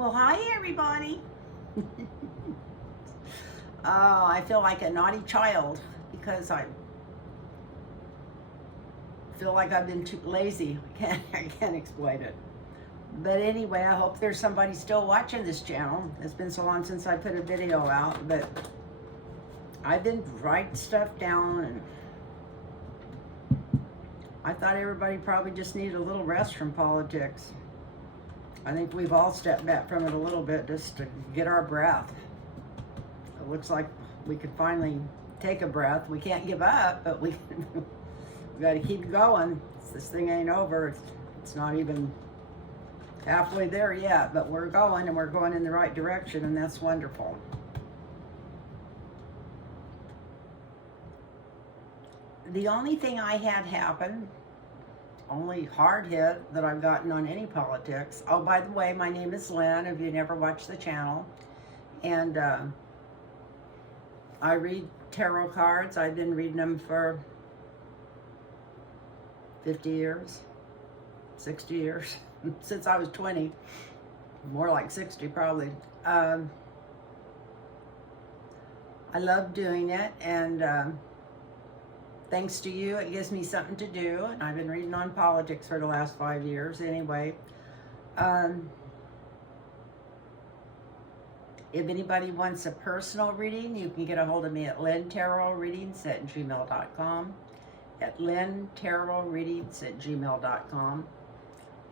Well, hi everybody. I feel like a naughty child because I feel like I've been too lazy. I can't explain it. But anyway, I hope there's somebody still watching this channel. It's been so long since I put a video out, but I've been writing stuff down, and I thought everybody probably just needed a little rest from politics. I think we've all stepped back from it a little bit just to get our breath. It looks like we could finally take a breath. We can't give up, but we got to keep going. This thing ain't over. It's not even halfway there yet, but we're going, and we're going in the right direction, and that's wonderful. The only thing I had happen, only hard hit that I've gotten on any politics. Oh, by the way, my name is Lynn, if you never watched the channel. And I read tarot cards. I've been reading them for 50 years, 60 years, since I was 20. More like 60 probably. I love doing it, and thanks to you, it gives me something to do, and I've been reading on politics for the last 5 years anyway. If anybody wants a personal reading, you can get a hold of me at lynntarotreadings@gmail.com, at lynntarotreadings@gmail.com,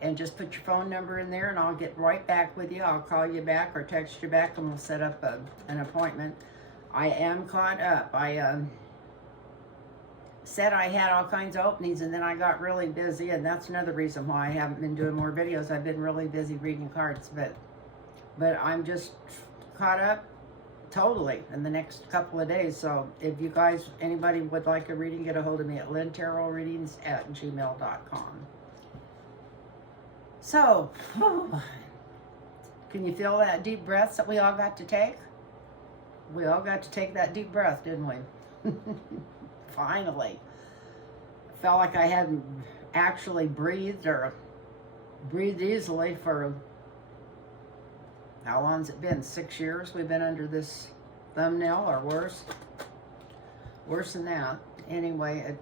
and just put your phone number in there, and I'll get right back with you. I'll call you back or text you back, and we'll set up an appointment. I am caught up. I said I had all kinds of openings, and then I got really busy, and that's another reason why I haven't been doing more videos. I've been really busy reading cards, but I'm just caught up totally in the next couple of days. So if you guys, anybody would like a reading, get a hold of me at lynntarotreadings@gmail.com. So, can you feel that deep breath that we all got to take? We all got to take that deep breath, didn't we? Finally. I felt like I hadn't actually breathed or breathed easily for, how long's it been? 6 years we've been under this thumbnail, or worse. Worse than that. Anyway,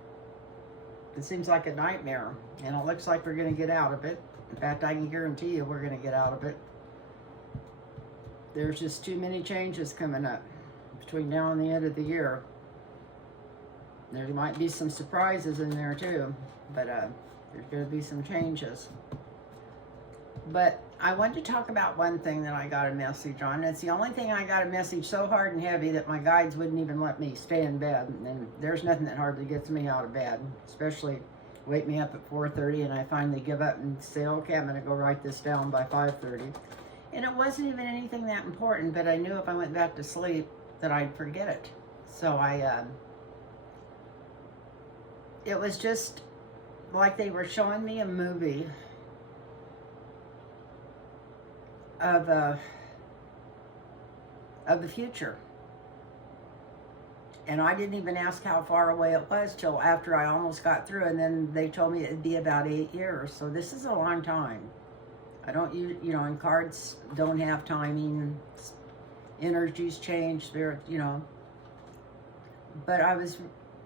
it seems like a nightmare, and it looks like we're going to get out of it. In fact, I can guarantee you we're going to get out of it. There's just too many changes coming up between now and the end of the year. There might be some surprises in there too, but there's going to be some changes. But I wanted to talk about one thing that I got a message on. It's the only thing I got a message so hard and heavy that my guides wouldn't even let me stay in bed. And there's nothing that hardly gets me out of bed, especially wake me up at 4:30 and I finally give up and say, okay, I'm going to go write this down by 5:30. And it wasn't even anything that important, but I knew if I went back to sleep that I'd forget it. So it was just like they were showing me a movie of the future. And I didn't even ask how far away it was till after I almost got through, and then they told me it'd be about 8 years. So this is a long time. I don't, you know, and cards don't have timing. Energies change, they're, you know. But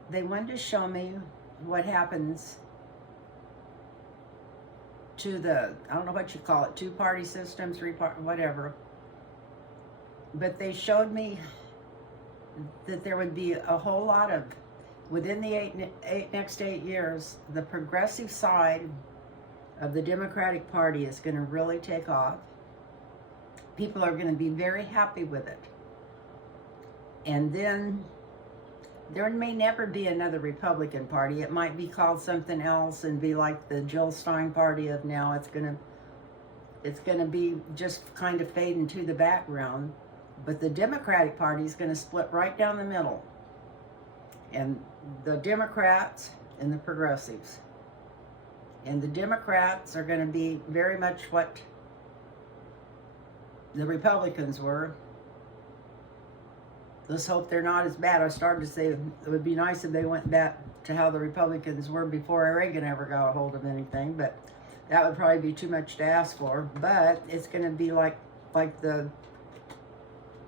they wanted to show me what happens to the, I don't know what you call it, 2-party system, 3-party, whatever. But they showed me that there would be a whole lot of, within the next 8 years, the progressive side of the Democratic Party is going to really take off. People are going to be very happy with it. And then there may never be another Republican Party. It might be called something else and be like the Jill Stein Party of now. It's gonna be just kind of fade into the background. But the Democratic Party is going to split right down the middle. And the Democrats and the progressives. And the Democrats are going to be very much what the Republicans were. Let's hope they're not as bad. I started to say it would be nice if they went back to how the Republicans were before Reagan ever got a hold of anything, but that would probably be too much to ask for. But it's going to be like like the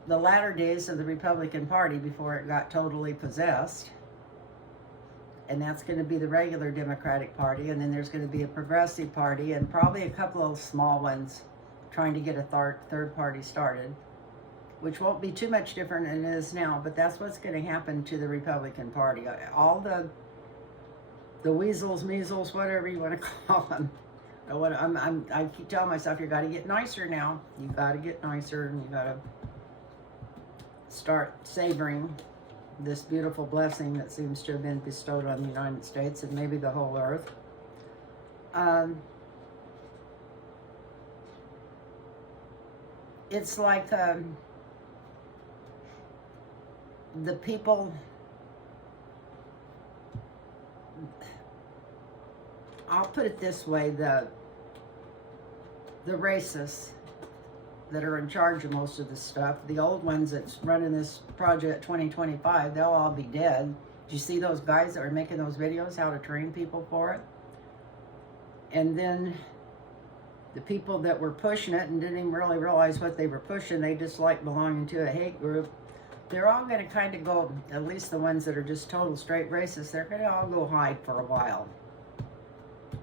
latter days of the Republican Party before it got totally possessed. And that's going to be the regular Democratic Party, and then there's going to be a progressive party and probably a couple of small ones trying to get a third party started, which won't be too much different than it is now, but that's what's going to happen to the Republican Party. All the weasels, measles, whatever you want to call them. I keep telling myself, you got to get nicer now. You got to get nicer, and you got to start savoring this beautiful blessing that seems to have been bestowed on the United States and maybe the whole earth. It's like the people, I'll put it this way, the racists that are in charge of most of this stuff, the old ones that's running this Project 2025, they'll all be dead. Did you see those guys that were making those videos, how to train people for it? And then the people that were pushing it and didn't even really realize what they were pushing, they just like belonging to a hate group. They're all going to kind of go, at least the ones that are just total straight racists, they're going to all go hide for a while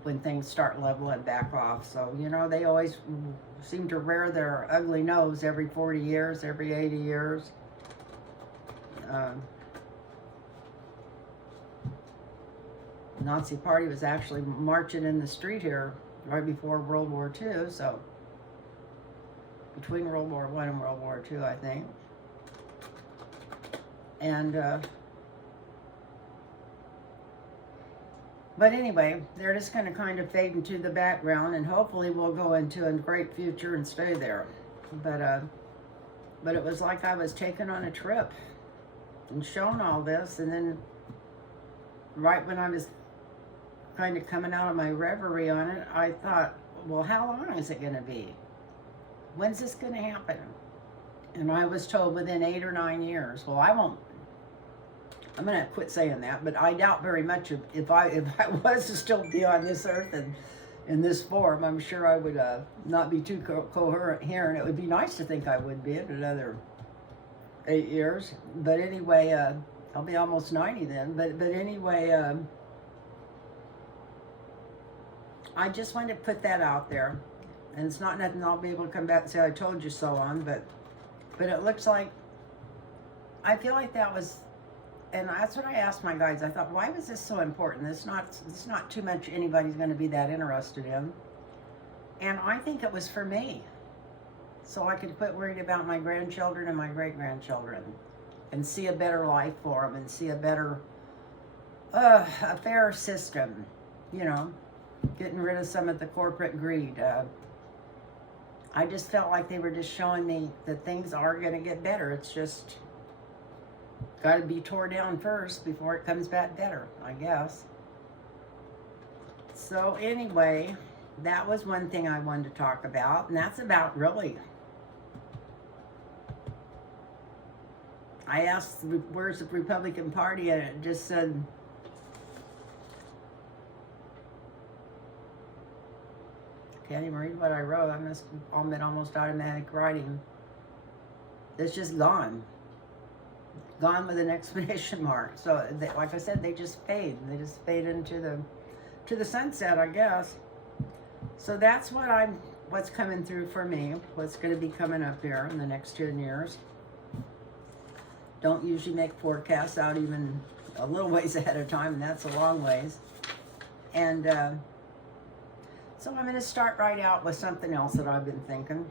when things start leveling back off. So, you know, they always seem to rear their ugly nose every 40 years, every 80 years. Nazi Party was actually marching in the street here right before World War II, so between World War I and World War II, I think. And but anyway, they're just going to kind of fade into the background, and hopefully we'll go into a great future and stay there. But it was like I was taken on a trip and shown all this, and then right when I was kind of coming out of my reverie on it, I thought, well, how long is it going to be? When's this going to happen? And I was told within 8 or 9 years. Well, I'm going to quit saying that, but I doubt very much if I was to still be on this earth and in this form, I'm sure I would not be too coherent here, and it would be nice to think I would be in another 8 years. But anyway, I'll be almost 90 then. But anyway, I just wanted to put that out there, and it's not nothing I'll be able to come back and say I told you so on, but it looks like, I feel like that was. And that's what I asked my guides. I thought, why was this so important? It's not too much anybody's going to be that interested in. And I think it was for me, so I could quit worrying about my grandchildren and my great-grandchildren and see a better life for them and see a better, a fairer system, you know, getting rid of some of the corporate greed. I just felt like they were just showing me that things are going to get better. It's just got to be tore down first before it comes back better, I guess. So anyway, that was one thing I wanted to talk about, and that's about really. I asked, where's the Republican Party, and it just said, can't even read what I wrote. I'm just almost automatic writing. It's just gone. Gone with an exclamation mark. So, like I said, they just fade. They just fade into the sunset, I guess. So that's what's coming through for me. What's going to be coming up here in the next 10 years. Don't usually make forecasts out even a little ways ahead of time, and that's a long ways. And so I'm going to start right out with something else that I've been thinking.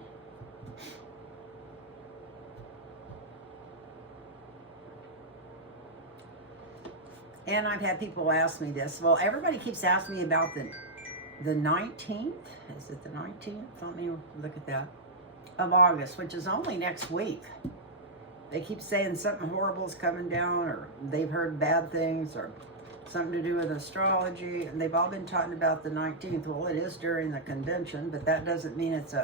And I've had people ask me this. Well, everybody keeps asking me about the 19th. Is it the 19th? Let me look at that. Of August, which is only next week. They keep saying something horrible is coming down, or they've heard bad things, or something to do with astrology. And they've all been talking about the 19th. Well, it is during the convention, but that doesn't mean it's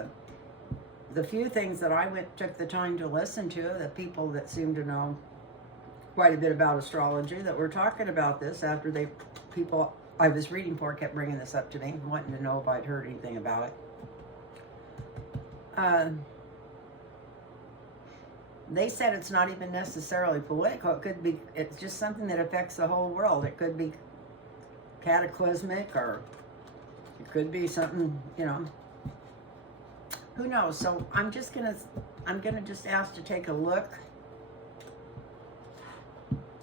the few things that I took the time to listen to, the people that seem to know quite a bit about astrology that were talking about this after people I was reading for kept bringing this up to me, wanting to know if I'd heard anything about it. They said it's not even necessarily political. It could be, it's just something that affects the whole world. It could be cataclysmic, or it could be something, you know, who knows. So I'm gonna just ask to take a look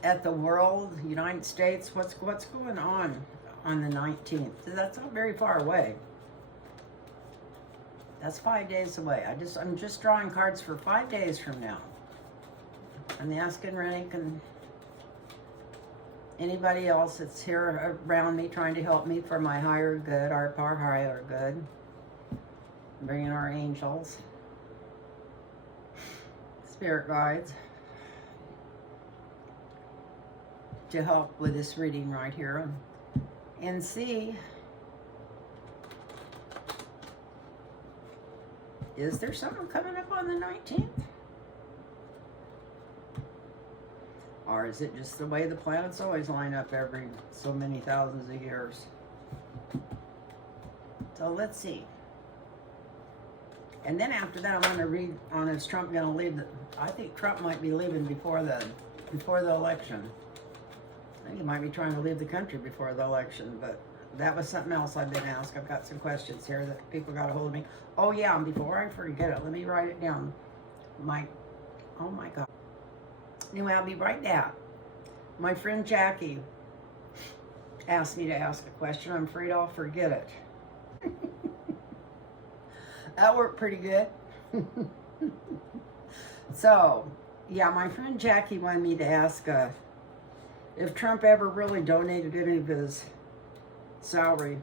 at the world, United States, what's going on the 19th. That's not very far away. That's 5 days away. I'm just drawing cards for 5 days from now. I'm asking Rennick and anybody else that's here around me trying to help me for my higher good, our higher good. Bringing our angels, spirit guides, to help with this reading right here and see, is there something coming up on the 19th? Or is it just the way the planets always line up every so many thousands of years? So let's see. And then after that, I'm going to read on, is Trump going to leave? I think Trump might be leaving before the election. I think he might be trying to leave the country before the election, but that was something else I've been asked. I've got some questions here that people got a hold of me. Oh yeah, and before I forget it, let me write it down. Oh my God. Anyway, I'll be right back. My friend Jackie asked me to ask a question. I'm afraid I'll forget it. That worked pretty good. So, yeah, my friend Jackie wanted me to ask if Trump ever really donated any of his salary.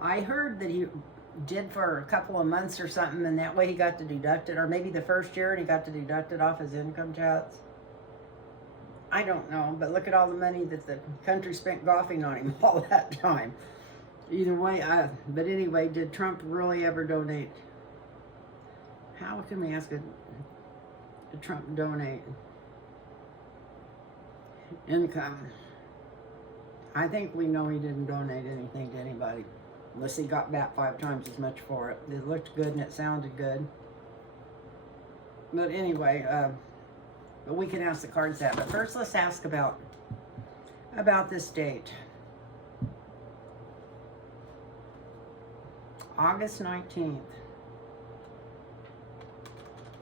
I heard that he did for a couple of months or something, and that way he got to deduct it, or maybe the first year and he got to deduct it off his income tax. I don't know, but look at all the money that the country spent golfing on him all that time. Either way, but anyway, did Trump really ever donate? How can we ask did Trump donate income? I think we know he didn't donate anything to anybody, unless he got back 5 times as much for it. It looked good and it sounded good. But anyway, but we can ask the cards that. But first, let's ask about this date. August 19th,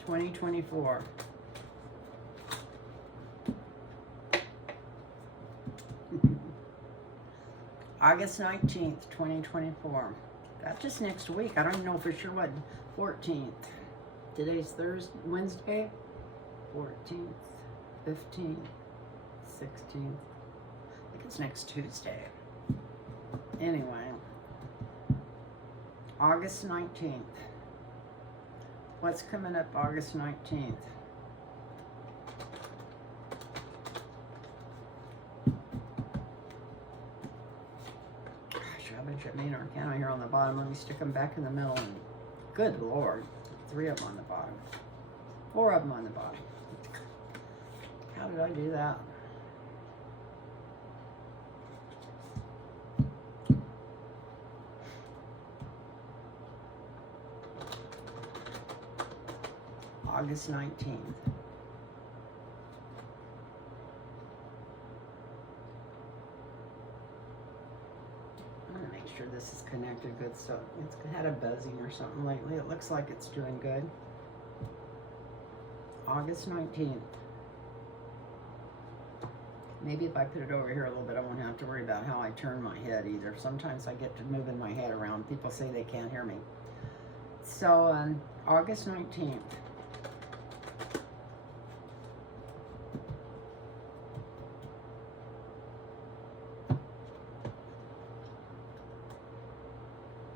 2024. August 19th, 2024. That's just next week. I don't even know for sure what 14th. Today's Thursday, Wednesday. 14th, 15th, 16th. I think it's next Tuesday. Anyway, August 19th. What's coming up August 19th? Gosh, I bet you a main arcana here on the bottom. Let me stick them back in the middle. And good Lord, 3 of them on the bottom. 4 of them on the bottom. How did I do that? August 19th. I'm going to make sure this is connected good. So it's had a buzzing or something lately. It looks like it's doing good. August 19th. Maybe if I put it over here a little bit, I won't have to worry about how I turn my head either. Sometimes I get to moving my head around. People say they can't hear me. So, August 19th.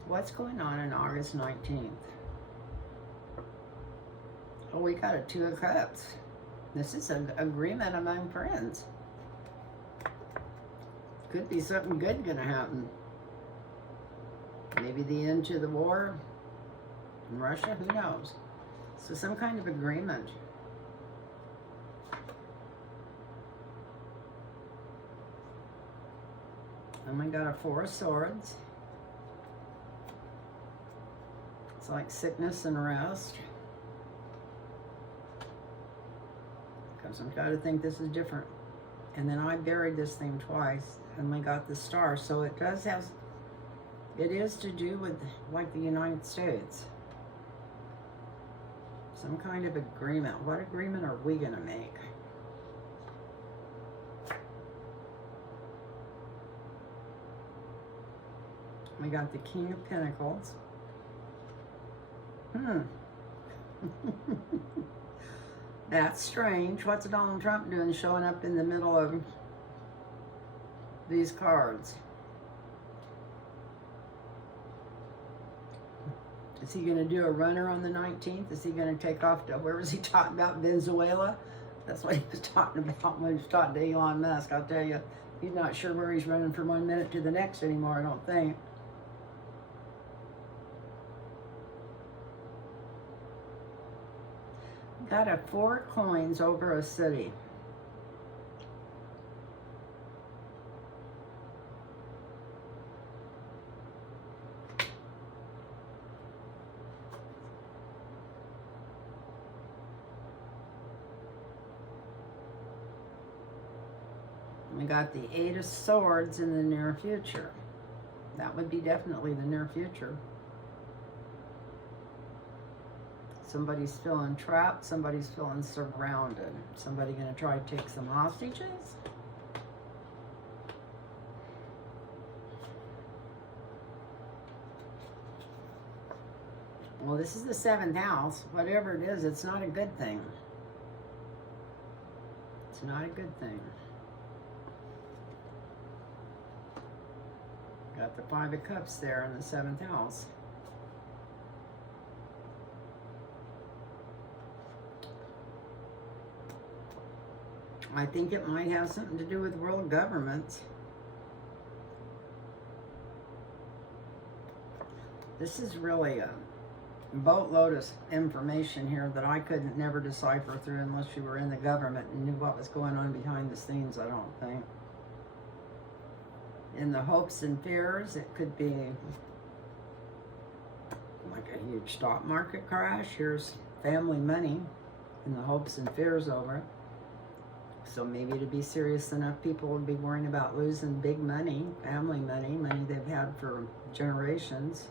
What's going on August 19th? Oh, we got a 2 of Cups. This is an agreement among friends. Could be something good gonna happen. Maybe the end to the war in Russia, who knows? So some kind of agreement. And we got a 4 of Swords. It's like sickness and rest. Because I've got to think this is different. And then I buried this thing twice, and we got the star. So it does have, it is to do with like the United States. Some kind of agreement. What agreement are we gonna make? We got the King of Pentacles. That's strange. What's Donald Trump doing showing up in the middle of these cards? Is he going to do a runner on the 19th? Is he going to take off to, where was he talking about? Venezuela? That's what he was talking about when he was talking to Elon Musk. I'll tell you, he's not sure where he's running from 1 minute to the next anymore, I don't think. Got a 4 coins over a city. We got the 8 of Swords in the near future. That would be definitely the near future. Somebody's feeling trapped. Somebody's feeling surrounded. Somebody going to try to take some hostages? Well, this is the 7th house. Whatever it is, it's not a good thing. It's not a good thing. Got the 5 of Cups there in the 7th house. I think it might have something to do with world governments. This is really a boatload of information here that I couldn't never decipher through unless you were in the government and knew what was going on behind the scenes, I don't think. In the hopes and fears, it could be like a huge stock market crash. Here's family money in the hopes and fears over it. So maybe to be serious enough, people would be worrying about losing big money, family money, money they've had for generations.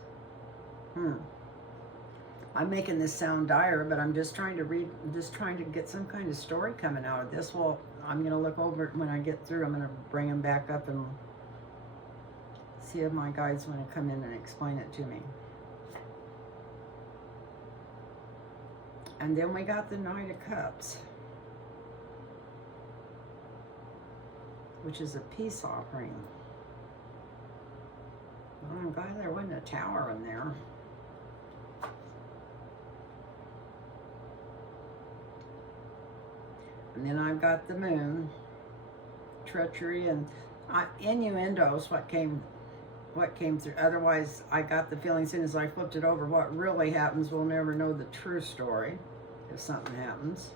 I'm making this sound dire, but I'm just trying to read, just trying to get some kind of story coming out of this. Well, I'm going to look over it when I get through. I'm going to bring them back up and see if my guides want to come in and explain it to me. And then we got the Knight of Cups, which is a peace offering. Oh, I'm glad there wasn't a tower in there. And then I've got the Moon, treachery, and innuendos. What came through. Otherwise, I got the feeling as soon as I flipped it over, what really happens, we'll never know the true story if something happens.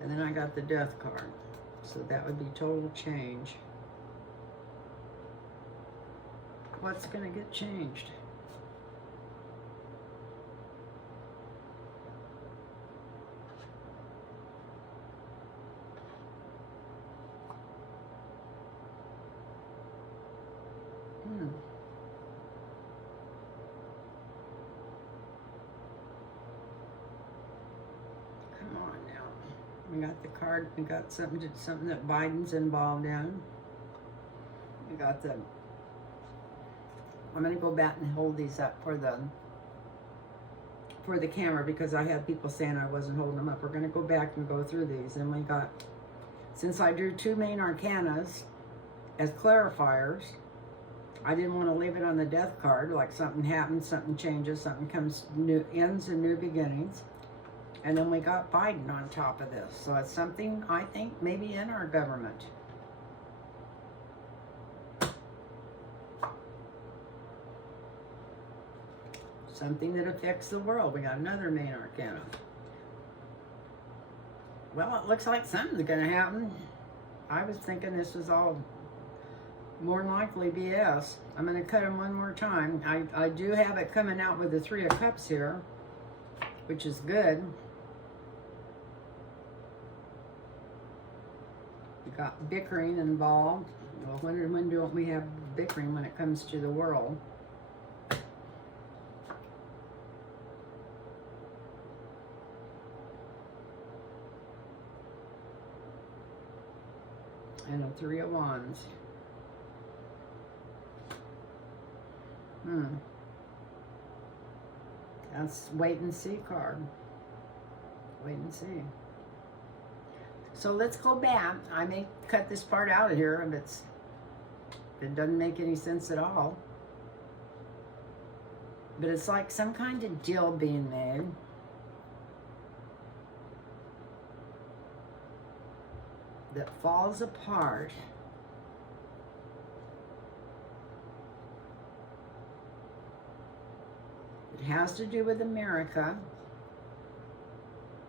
And then I got the Death card. So that would be total change. What's going to get changed? Come on now. We got the card. We got something that Biden's involved in. We got the. I'm going to go back and hold these up for the camera because I had people saying I wasn't holding them up. We're going to go back and go through these. And we got, since I drew 2 main arcanas as clarifiers, I didn't want to leave it on the Death card, like something happens, something changes, something comes, new ends and new beginnings. And then we got Biden on top of this. So it's something, I think, maybe in our government. Something that affects the world. We got another main arcana. Well, it looks like something's going to happen. I was thinking this was all more than likely BS. I'm going to cut them one more time. I do have it coming out with the Three of Cups here, which is good. You got bickering involved. Well, when don't we have bickering when it comes to the world? And a Three of Wands. That's wait and see card. Wait and see. So let's go back. I may cut this part out of here if it doesn't make any sense at all. But it's like some kind of deal being made. That falls apart. It has to do with America.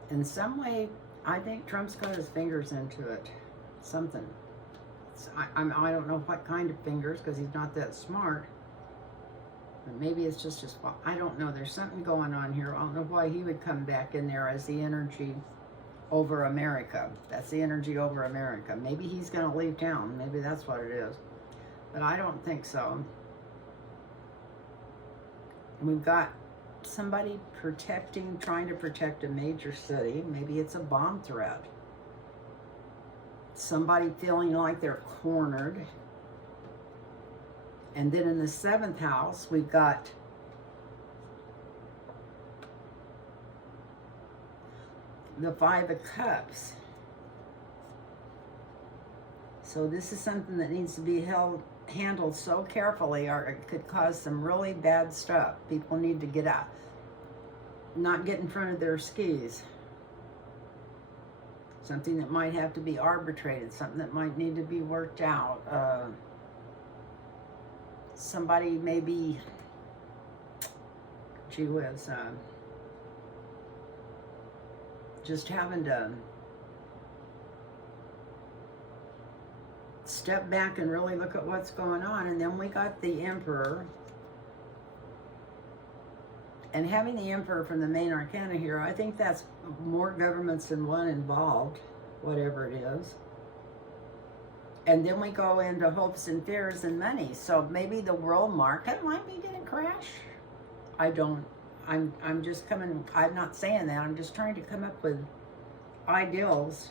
In some way, I think Trump's got his fingers into it. Something. I don't know what kind of fingers, because he's not that smart. But maybe it's just his fault. I don't know. There's something going on here. I don't know why he would come back in there as the energy over America. That's the energy over America. Maybe he's going to leave town. Maybe that's what it is. But I don't think so. We've got somebody trying to protect a major city. Maybe it's a bomb threat. Somebody feeling like they're cornered. And then in the 7th house, we've got the 5 of Cups. So this is something that needs to be handled so carefully, or it could cause some really bad stuff. People need to get out, not get in front of their skis. Something that might have to be arbitrated, something that might need to be worked out. Somebody maybe, gee whiz, just having to step back and really look at what's going on. And then we got the Emperor. And having the Emperor from the main arcana here, I think that's more governments than one involved, whatever it is. And then we go into hopes and fears and money. So maybe the world market might be going to crash. I'm just coming, I'm not saying that. I'm just trying to come up with ideals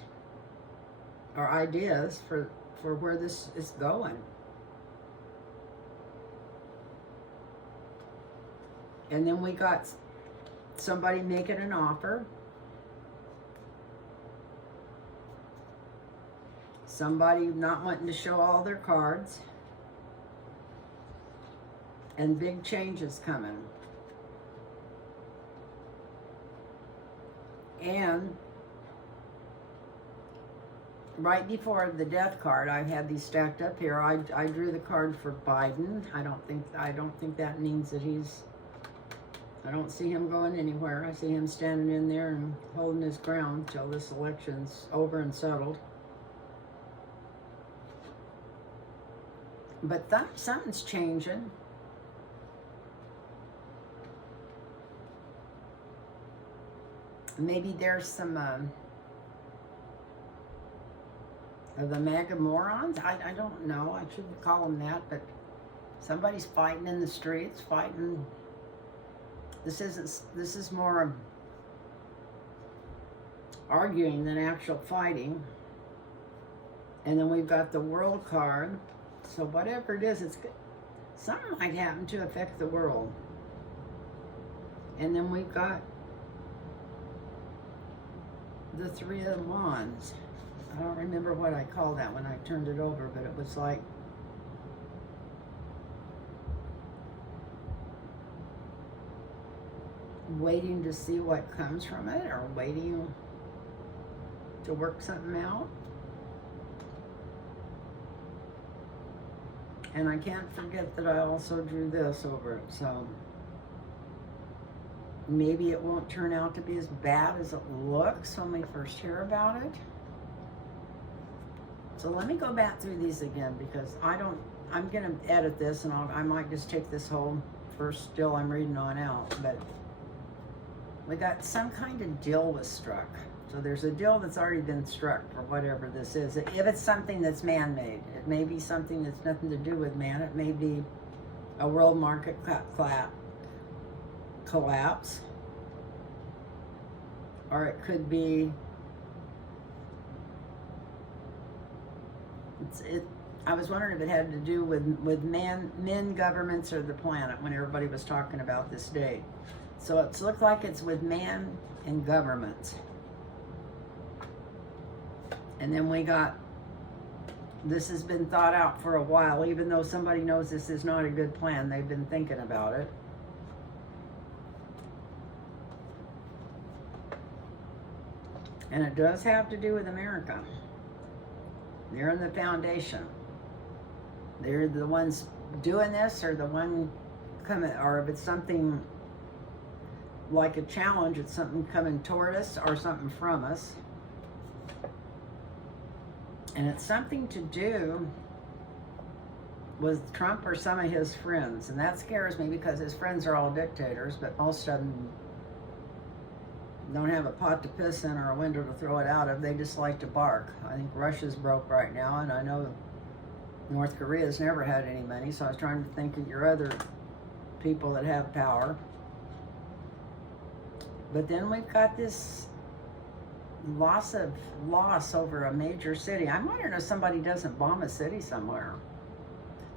or ideas for where this is going. And then we got somebody making an offer. Somebody not wanting to show all their cards. And big changes coming. And right before the Death card, I had these stacked up here. I drew the card for Biden. I don't think that means that I don't see him going anywhere. I see him standing in there and holding his ground till this election's over and settled. But something's changing. Maybe there's some of the MAGA morons. I don't know. I shouldn't call them that, but somebody's fighting in the streets, fighting. This is more arguing than actual fighting. And then we've got the World card. So whatever it is, something might happen to affect the world. And then we've got the Three of Wands. I don't remember what I called that when I turned it over, but it was like waiting to see what comes from it, or waiting to work something out. And I can't forget that I also drew this over it, so maybe it won't turn out to be as bad as it looks when we first hear about it. So let me go back through these again, because I'm gonna edit this, and I might just take this whole first still I'm reading on out. But we got some kind of deal was struck. So there's a deal that's already been struck for whatever this is. If it's something that's man-made, it may be something that's nothing to do with man. It may be a world market collapse, or it could be I was wondering if it had to do with men, governments, or the planet when everybody was talking about this day. So it's looked like it's with man and governments. And then we got, this has been thought out for a while, even though somebody knows this is not a good plan. They've been thinking about it. And it does have to do with America. They're in the foundation. They're the ones doing this, or the one coming, or if it's something like a challenge, it's something coming toward us or something from us. And it's something to do with Trump or some of his friends. And that scares me because his friends are all dictators, but most of them don't have a pot to piss in or a window to throw it out of. They just like to bark. I think Russia's broke right now, and I know North Korea's never had any money, so I was trying to think of your other people that have power. But then we've got this loss over a major city. I'm wondering if somebody doesn't bomb a city somewhere.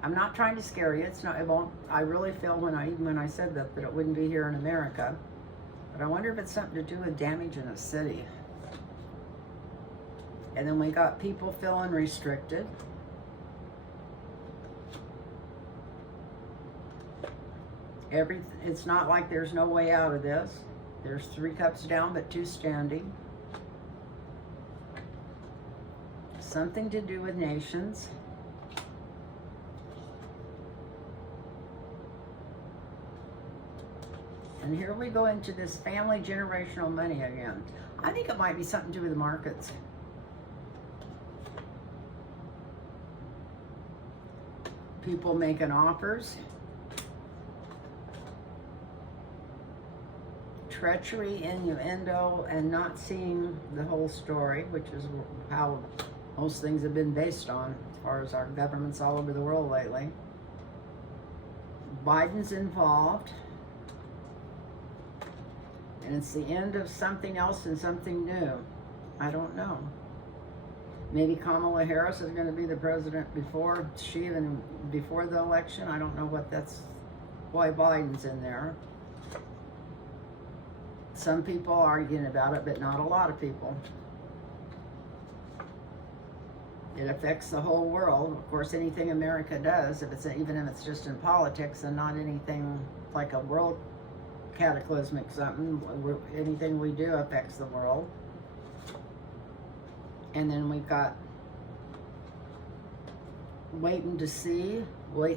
I'm not trying to scare you. It's not. It won't. I really feel when I said that it wouldn't be here in America. But I wonder if it's something to do with damage in a city. And then we got people feeling restricted. It's not like there's no way out of this. There's 3 cups down, but 2 standing. Something to do with nations. And here we go into this family generational money again. I think it might be something to do with the markets. People making offers. Treachery, innuendo, and not seeing the whole story, which is how most things have been based on as far as our governments all over the world lately. Biden's involved. And it's the end of something else and something new. I don't know. Maybe Kamala Harris is going to be the president before the election. I don't know why Biden's in there. Some people are arguing about it, but not a lot of people. It affects the whole world. Of course, anything America does, even if it's just in politics and not anything like a world cataclysmic something, anything we do affects the world. And then we've got waiting to see.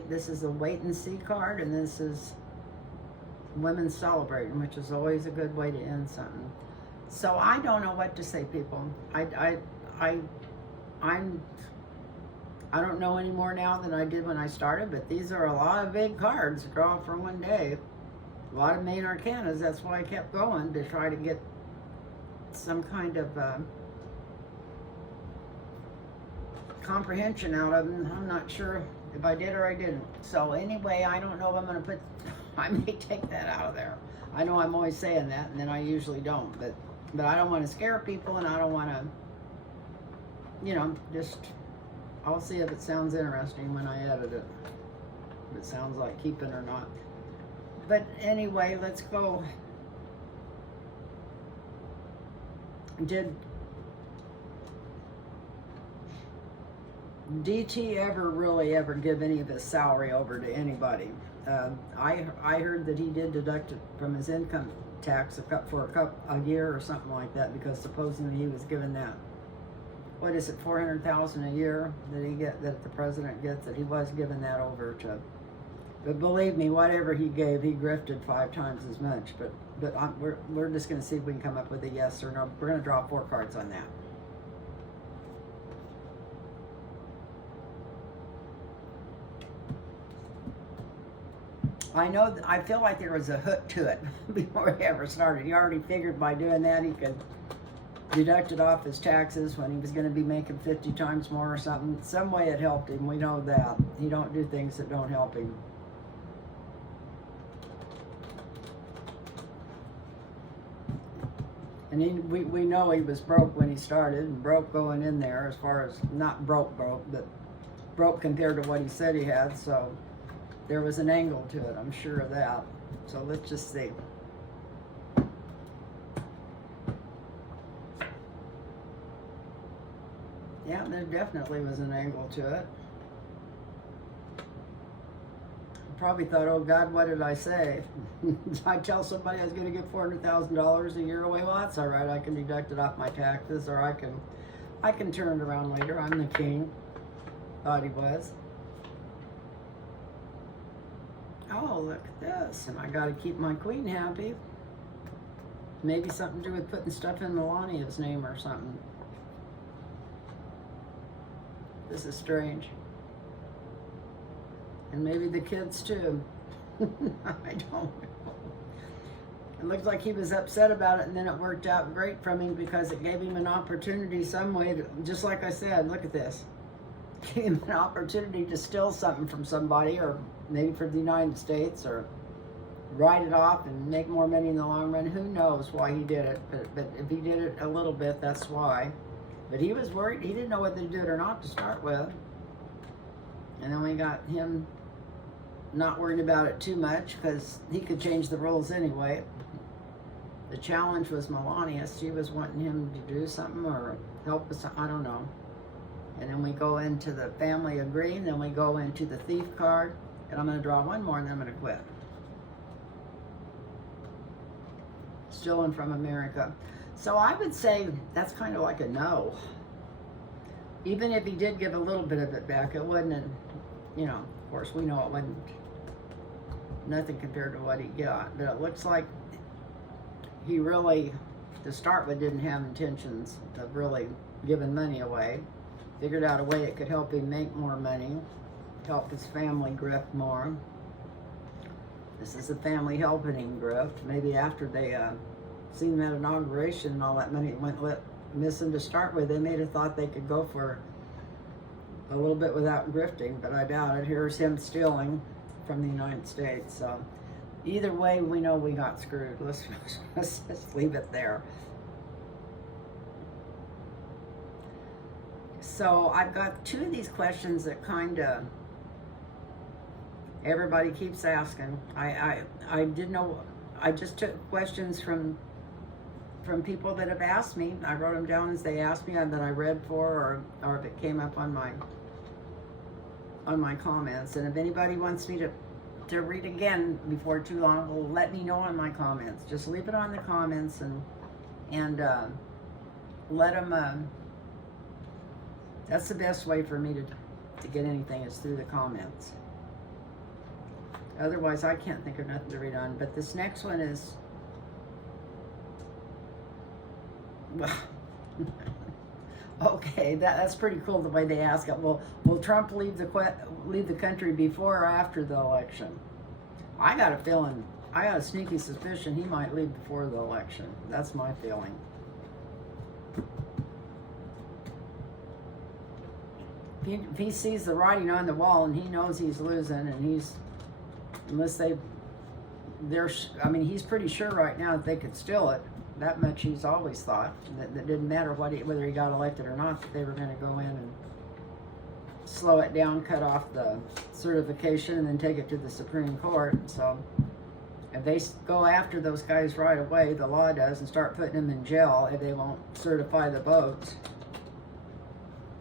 This is a wait and see card, and this is women celebrating, which is always a good way to end something. So I don't know what to say, people. I don't know any more now than I did when I started, but these are a lot of big cards to draw for one day. A lot of main arcanas. That's why I kept going, to try to get some kind of comprehension out of them. I'm not sure if I did or I didn't. So anyway, I don't know if I'm going to I may take that out of there. I know I'm always saying that, and then I usually don't. But I don't want to scare people, and I don't want to, just, I'll see if it sounds interesting when I edit it. If it sounds like keeping or not. But anyway, let's go. Did DT ever give any of his salary over to anybody? I heard that he did deduct it from his income tax for a year or something like that, because supposedly he was given that. What is it, $400,000 a year that the president gets? That he was given that over to. But believe me, whatever he gave, he grifted 5 times as much. But we're just going to see if we can come up with a yes or no. We're going to draw 4 cards on that. I know, I feel like there was a hook to it before he ever started. He already figured by doing that he could deduct it off his taxes when he was going to be making 50 times more or something. Some way it helped him. We know that. He don't do things that don't help him. And we know he was broke when he started, and broke going in there, as far as, not broke, but broke compared to what he said he had. So there was an angle to it, I'm sure of that. So let's just see. Yeah, there definitely was an angle to it. Probably thought, oh God, what did I say? I tell somebody I was going to get $400,000 a year away. Well, that's all right. I can deduct it off my taxes, or I can turn it around later. I'm the king. Thought he was. Oh, look at this, and I got to keep my queen happy. Maybe something to do with putting stuff in Melania's name or something. This is strange. And maybe the kids too. I don't know. It looks like he was upset about it, and then it worked out great from him because it gave him an opportunity some way to, just like I said, look at this. Gave him an opportunity to steal something from somebody, or maybe from the United States, or write it off and make more money in the long run. Who knows why he did it, but if he did it a little bit, that's why. But he was worried. He didn't know whether to do it or not to start with. And then we got him not worried about it too much because he could change the rules anyway. The challenge was Melania. She was wanting him to do something or help us, I don't know. And then we go into the family agreeing, then we go into the thief card, and I'm going to draw one more and then I'm going to quit. Stealing from America. So I would say that's kind of like a no. Even if he did give a little bit of it back, it wasn't, you know, of course we know it wasn't nothing compared to what he got. But it looks like he really, to start with, didn't have intentions of really giving money away. Figured out a way it could help him make more money, help his family grift more. This is a family helping him grift. Maybe after they seen that inauguration and all that money went missing to start with, they may have thought they could go for a little bit without grifting, but I doubt it. Here's him stealing from the United States. So either way, we know we got screwed. Let's just leave it there. So I've got two of these questions that kind of everybody keeps asking. I didn't know. I just took questions from people that have asked me. I wrote them down as they asked me, and that I read for, or if it came up on my comments. And if anybody wants me to read again before too long, will let me know on my comments. Just leave it on the comments and let them. That's the best way for me to get anything, is through the comments. Otherwise, I can't think of nothing to read on. But this next one is, well, okay, that's pretty cool the way they ask it. Well, will Trump leave the country before or after the election? I got a sneaky suspicion he might leave before the election. That's my feeling. If he sees the writing on the wall and he knows he's losing, and he's pretty sure right now that they could steal it. That much he's always thought. That didn't matter whether he got elected or not, that they were going to go in and slow it down, cut off the certification, and then take it to the Supreme Court. So if they go after those guys right away, the law does, and start putting them in jail if they won't certify the votes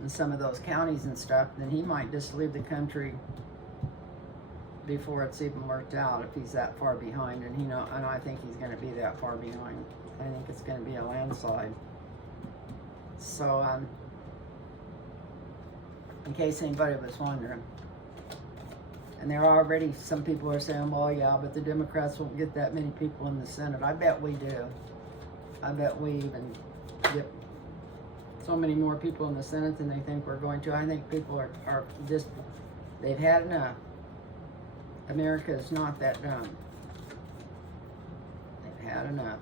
in some of those counties and stuff, then he might just leave the country before it's even worked out, if he's that far behind. And I think he's going to be that far behind. I think it's going to be a landslide. So, in case anybody was wondering. And there are already some people are saying, well, yeah, but the Democrats won't get that many people in the Senate. I bet we do. I bet we even get so many more people in the Senate than they think we're going to. I think people are just, they've had enough. America is not that dumb. They've had enough.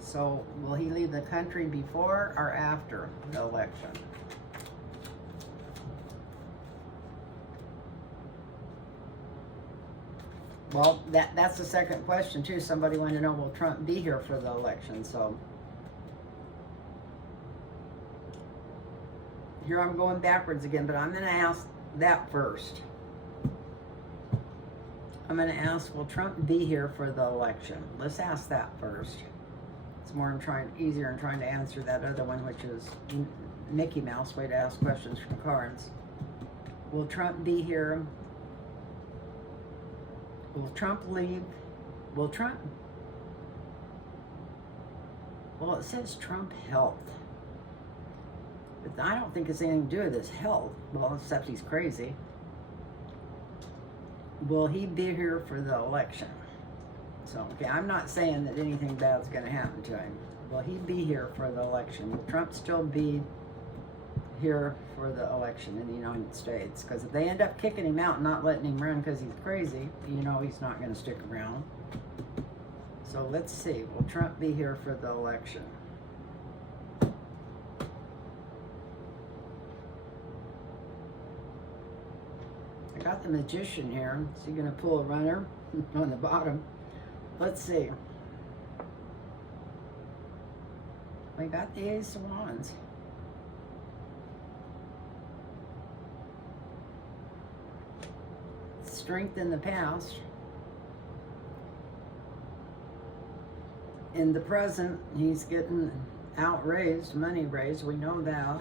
So, will he leave the country before or after the election? Well, that's the second question too. Somebody wanted to know, will Trump be here for the election? So here I'm going backwards again, but I'm going to ask that first. I'm going to ask, will Trump be here for the election? Let's ask that first. It's more easier in trying to answer that other one, which is Mickey Mouse way to ask questions from cards. Will Trump be here? Will Trump leave? Will Trump? Well, it says Trump health. But I don't think it's anything to do with his health. Well, except he's crazy. Will he be here for the election? So, okay, I'm not saying that anything bad's going to happen to him. Will he be here for the election? Will Trump still be here for the election in the United States? Because if they end up kicking him out and not letting him run because he's crazy, you know he's not going to stick around. So let's see. Will Trump be here for the election? I got the Magician here. Is he going to pull a runner on the bottom? Let's see. We got the Ace of Wands. Strength in the past. In the present, he's getting outraised, money raised. We know that.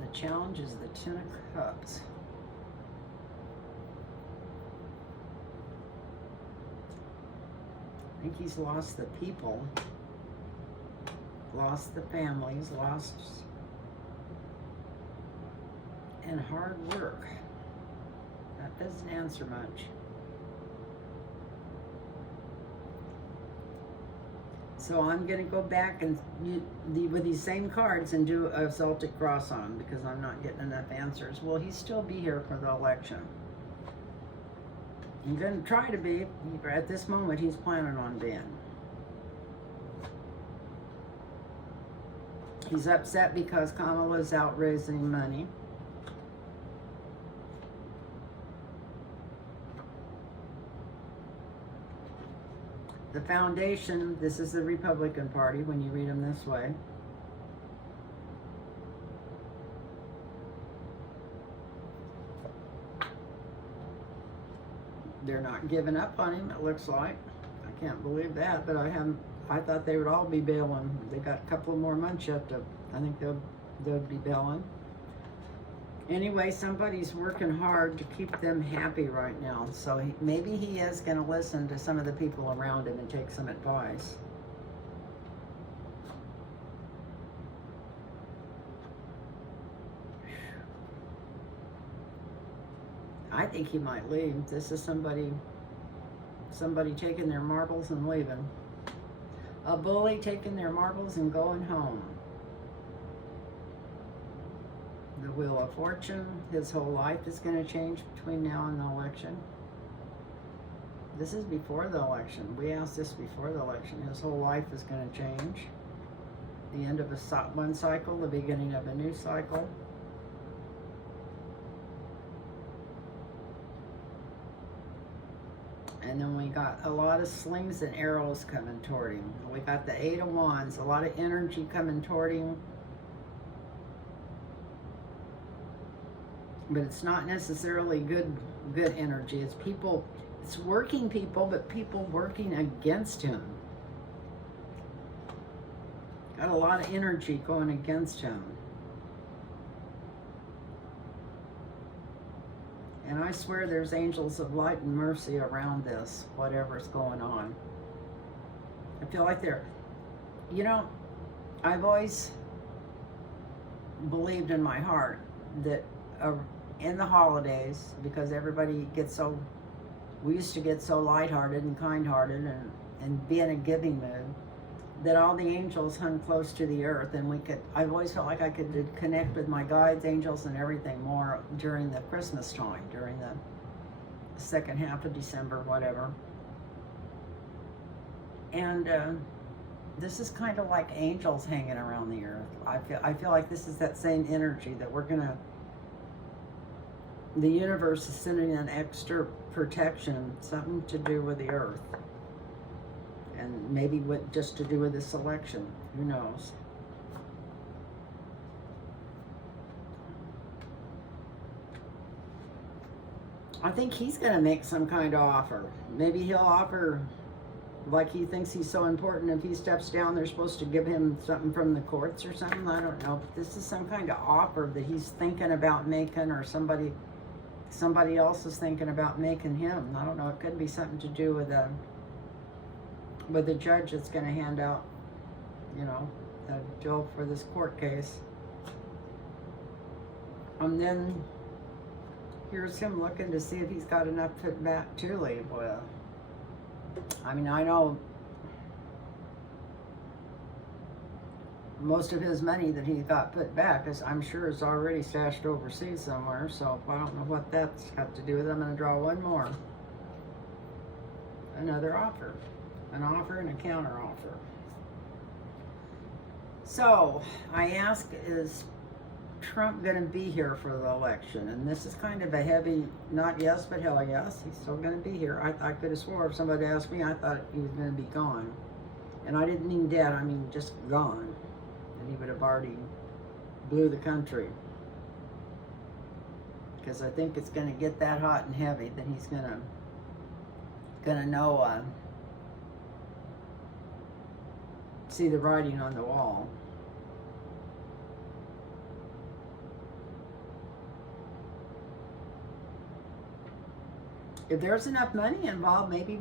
The challenge is the Ten of Cups. I think he's lost the people. Lost the families, lost and hard work. That doesn't answer much. So I'm going to go back and with these same cards and do a Celtic cross on because I'm not getting enough answers. Will he still be here for the election? He's going to try to be. At this moment, he's planning on being. He's upset because Kamala's out raising money. The foundation, this is the Republican Party when you read them this way. They're not giving up on him, it looks like. I can't believe that, but I thought they would all be bailing. They got a couple of more months yet to, I think they'll be bailing. Anyway, somebody's working hard to keep them happy right now. So maybe he is going to listen to some of the people around him and take some advice. I think he might leave. This is somebody taking their marbles and leaving. A bully taking their marbles and going home. The Wheel of Fortune, his whole life is going to change between now and the election. This is before the election. We asked this before the election. His whole life is going to change. The end of one cycle, the beginning of a new cycle. And then we got a lot of slings and arrows coming toward him. We got the Eight of Wands, a lot of energy coming toward him. But it's not necessarily good energy. It's people, it's working people, but people working against him. Got a lot of energy going against him. And I swear there's angels of light and mercy around this, whatever's going on. I feel like I've always believed in my heart that in the holidays, because everybody gets so we used to get so lighthearted and kindhearted and be in a giving mood that all the angels hung close to the earth, and I've always felt like I could connect with my guides, angels, and everything more during the Christmas time, during the second half of December, whatever. And this is kind of like angels hanging around the earth. I feel like this is that same energy that the universe is sending an extra protection, something to do with the earth. And maybe just to do with this election. Who knows? I think he's going to make some kind of offer. Maybe he'll offer, like he thinks he's so important, if he steps down, they're supposed to give him something from the courts or something. I don't know. But this is some kind of offer that he's thinking about making, or somebody else is thinking about making him. I don't know. It could be something to do with the judge that's going to hand out, a bill for this court case. And then here's him looking to see if he's got enough put back to leave with. I mean, I know most of his money that he's got put back I'm sure is already stashed overseas somewhere, so I don't know what that's got to do with it. I'm going to draw one more. Another offer. An offer and a counter offer. So, I ask, is Trump going to be here for the election? And this is kind of a heavy, not yes, but hell yes. He's still going to be here. I could have swore if somebody asked me, I thought he was going to be gone. And I didn't mean dead, I mean just gone. And he would have already blew the country. Because I think it's going to get that hot and heavy that he's going to know, see the writing on the wall. If there's enough money involved, maybe,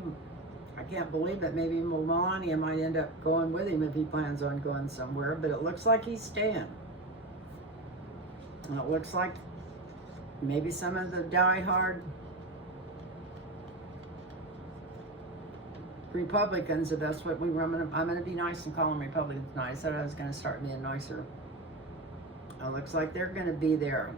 I can't believe it, maybe Melania might end up going with him if he plans on going somewhere, but it looks like he's staying. And it looks like maybe some of the die-hard Republicans, if that's what I'm going to be nice and call them Republicans now. I said I was going to start being nicer. It looks like they're going to be there.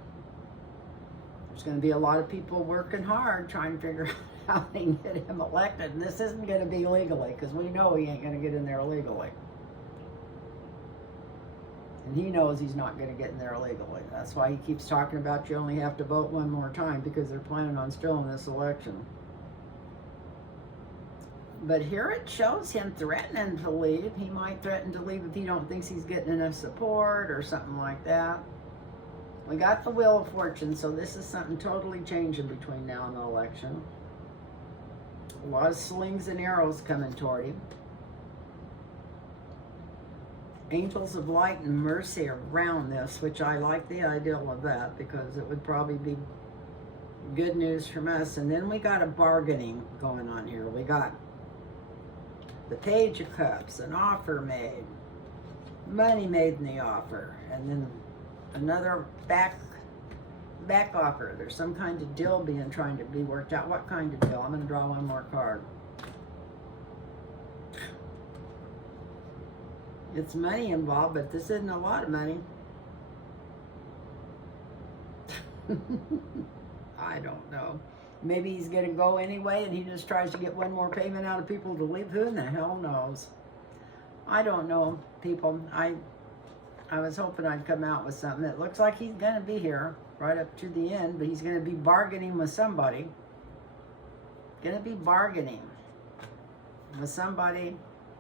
There's going to be a lot of people working hard trying to figure out how they can get him elected. And this isn't going to be legally, because we know he ain't going to get in there legally. And he knows he's not going to get in there legally. That's why he keeps talking about you only have to vote one more time, because they're planning on stealing this election. But here it shows him threatening to leave. He might threaten to leave if he don't think he's getting enough support or something like that. We got the Wheel of Fortune, so this is something totally changing between now and the election. A lot of slings and arrows coming toward him. Angels of light and mercy around this, which I like the idea of that, because it would probably be good news from us. And then we got a bargaining going on here. We got the Page of Cups, an offer made, money made in the offer, and then another back offer. There's some kind of deal trying to be worked out. What kind of deal? I'm going to draw one more card. It's money involved, but this isn't a lot of money. I don't know. Maybe he's going to go anyway and he just tries to get one more payment out of people to leave. Who in the hell knows? I don't know, people. I was hoping I'd come out with something. It looks like he's going to be here right up to the end, but he's going to be bargaining with somebody. Going to be bargaining with somebody.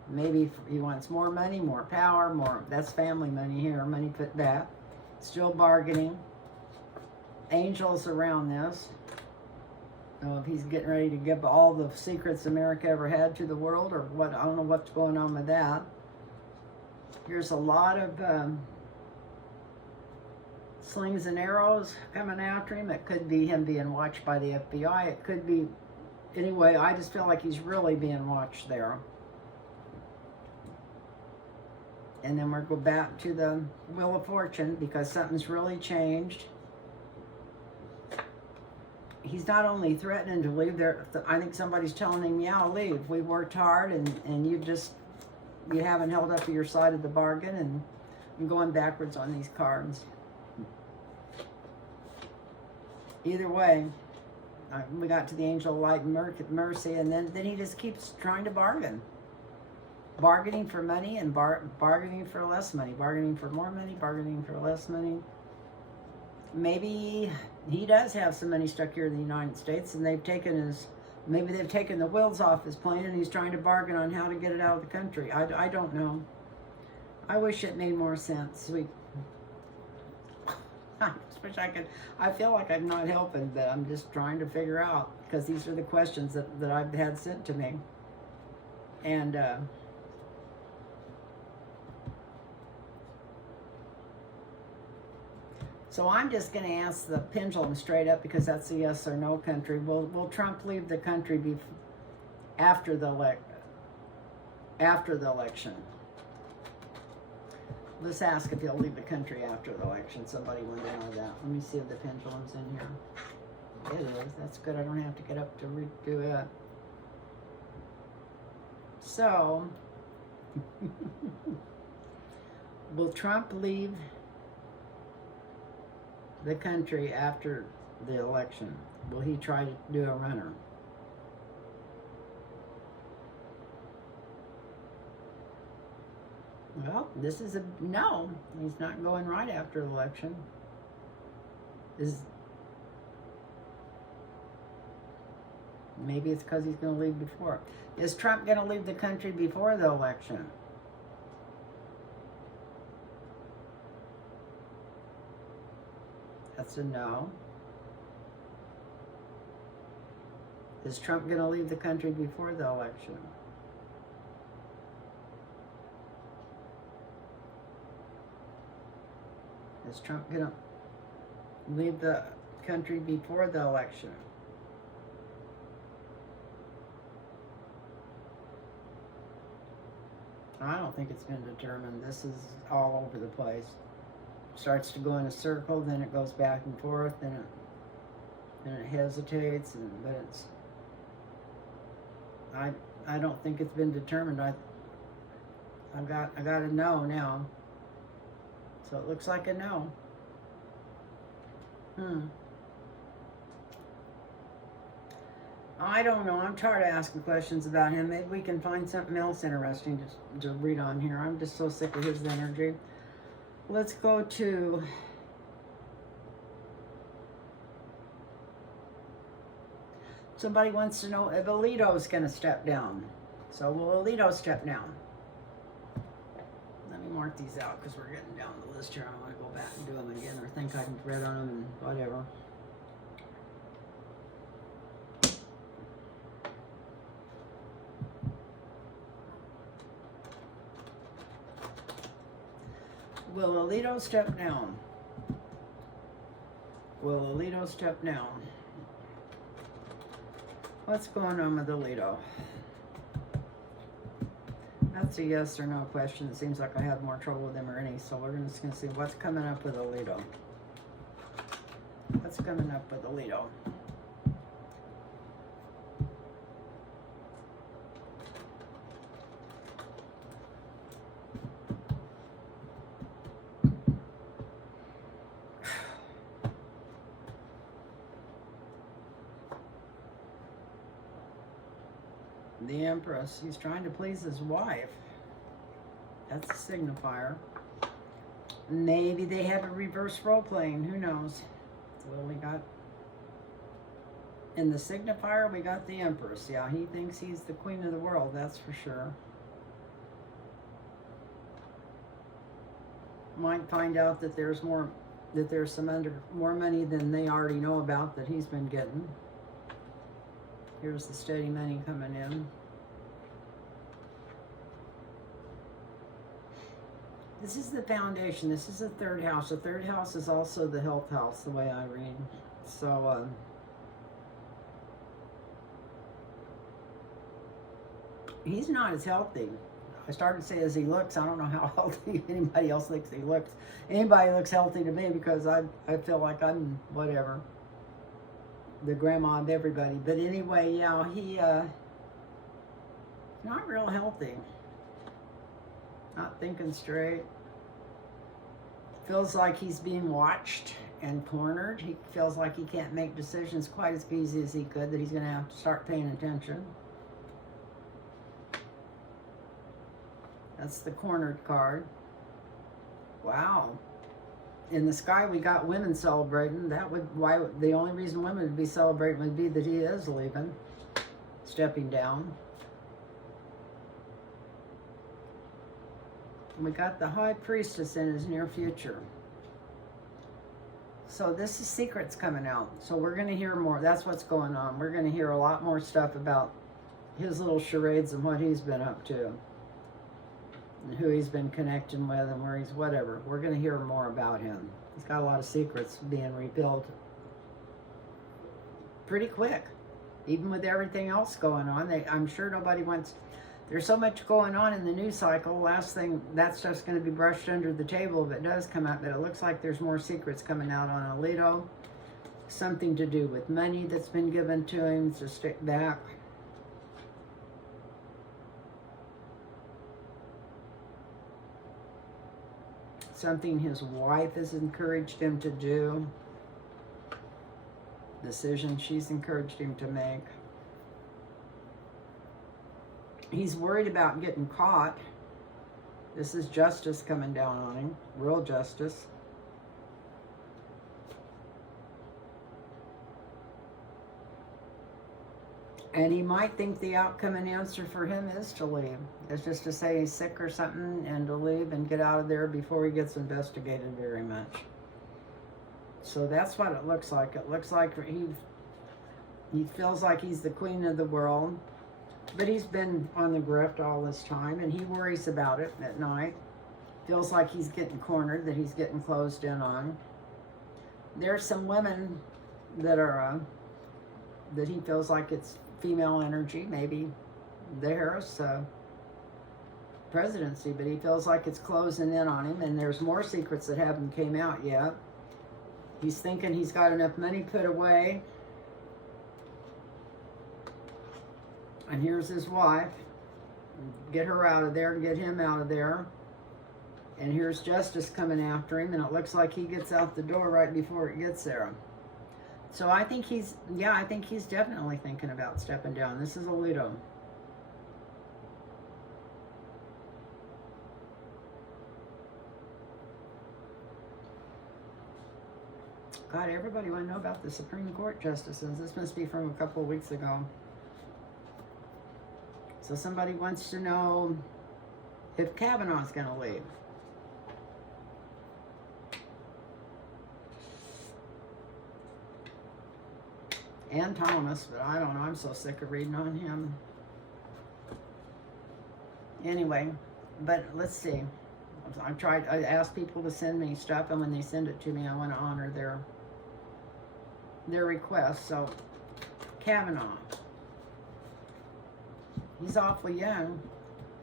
Maybe he wants more money, more power, more. That's family money here, money put back. Still bargaining. Angels around this. If he's getting ready to give all the secrets America ever had to the world, or what, I don't know what's going on with that. Here's a lot of slings and arrows coming after him. It could be him being watched by the FBI. It could be, anyway, I just feel like he's really being watched there. And then we'll go back to the Wheel of Fortune, because something's really changed. he's not only threatening to leave there, I think somebody's telling him, yeah, I'll leave. We worked hard and you haven't held up your side of the bargain, and I'm going backwards on these cards. Either way, we got to the angel of light and mercy, and then he just keeps trying to bargain. Bargaining for money and bargaining for less money. Bargaining for more money, bargaining for less money. Maybe he does have some money stuck here in the United States, and maybe they've taken the wheels off his plane, and he's trying to bargain on how to get it out of the country. I don't know. I wish it made more sense. I just wish I could. I feel like I'm not helping, but I'm just trying to figure out, because these are the questions that I've had sent to me. And so I'm just going to ask the pendulum straight up, because that's a yes or no country. Will Trump leave the country after the election? Let's ask if he'll leave the country after the election. Somebody wanted to know that. Let me see if the pendulum's in here. It is. That's good. I don't have to get up to redo it. So, will Trump leave the country after the election? Will he try to do a runner? Well, this is a no. He's not going right after the election. Maybe it's because he's going to leave before. Is Trump going to leave the country before the election? That's a no. Is Trump going to leave the country before the election? Is Trump going to leave the country before the election? I don't think it's been determined. This is all over the place. Starts to go in a circle, then it goes back and forth, then it hesitates, but it's. I don't think it's been determined. I got a no now. So it looks like a no. I don't know. I'm tired of asking questions about him. Maybe we can find something else interesting to read on here. I'm just so sick of his energy. Let's go to somebody wants to know if Alito's going to step down. So will Alito step down? Let me mark these out, because we're getting down the list here. I don't want to go back and do them again or think I can read on them and whatever. Will Alito step down? Will Alito step down? What's going on with Alito? That's a yes or no question. It seems like I have more trouble with him or any, so we're just going to see what's coming up with Alito. What's coming up with Alito? The Empress. He's trying to please his wife. That's a signifier. Maybe they have a reverse role playing. Who knows? Well, we got in the signifier, we got the Empress. Yeah, he thinks he's the queen of the world. That's for sure. Might find out that there's more money than they already know about that he's been getting. Here's the steady money coming in. This is the foundation. This is the third house. The third house is also the health house, the way I read. So, he's not as healthy. I started to say as he looks. I don't know how healthy anybody else thinks he looks. Anybody looks healthy to me, because I feel like I'm whatever. the grandma of everybody. But anyway, yeah, he not real healthy. Not thinking straight. Feels like he's being watched and cornered. He feels like he can't make decisions quite as easy as he could, that he's going to have to start paying attention. That's the cornered card. Wow. In the sky, we got women celebrating. That would, why, the only reason women would be celebrating would be that he is leaving, stepping down. We got the High Priestess in his near future. So this is secrets coming out. So we're going to hear more. That's what's going on. We're going to hear a lot more stuff about his little charades and what he's been up to. And who he's been connecting with and where he's whatever. We're going to hear more about him. He's got a lot of secrets being revealed pretty quick. Even with everything else going on. I'm sure nobody wants... There's so much going on in the news cycle. Last thing, that's just going to be brushed under the table if it does come out. But it looks like there's more secrets coming out on Alito. Something to do with money that's been given to him to stick back. Something his wife has encouraged him to do. Decision she's encouraged him to make. He's worried about getting caught. This is justice coming down on him. Real justice. And he might think the outcome and answer for him is to leave. It's just to say he's sick or something and to leave and get out of there before he gets investigated very much. So that's what it looks like. It looks like he feels like he's the queen of the world. But he's been on the grift all this time, and he worries about it at night. Feels like he's getting cornered, that he's getting closed in on. There's some women that are, that he feels like it's female energy, maybe the Harris presidency, but he feels like it's closing in on him, and there's more secrets that haven't came out yet. He's thinking he's got enough money put away. And here's his wife. Get her out of there and get him out of there. And here's justice coming after him, and it looks like he gets out the door right before it gets there. So I think he's definitely thinking about stepping down. This is Alito. God, everybody want to know about the Supreme Court justices. This must be from a couple of weeks ago. So somebody wants to know if Kavanaugh's going to leave. And Thomas, but I don't know. I'm so sick of reading on him. Anyway, but let's see. I asked people to send me stuff, and when they send it to me, I want to honor their request. So, Kavanaugh. He's awfully young.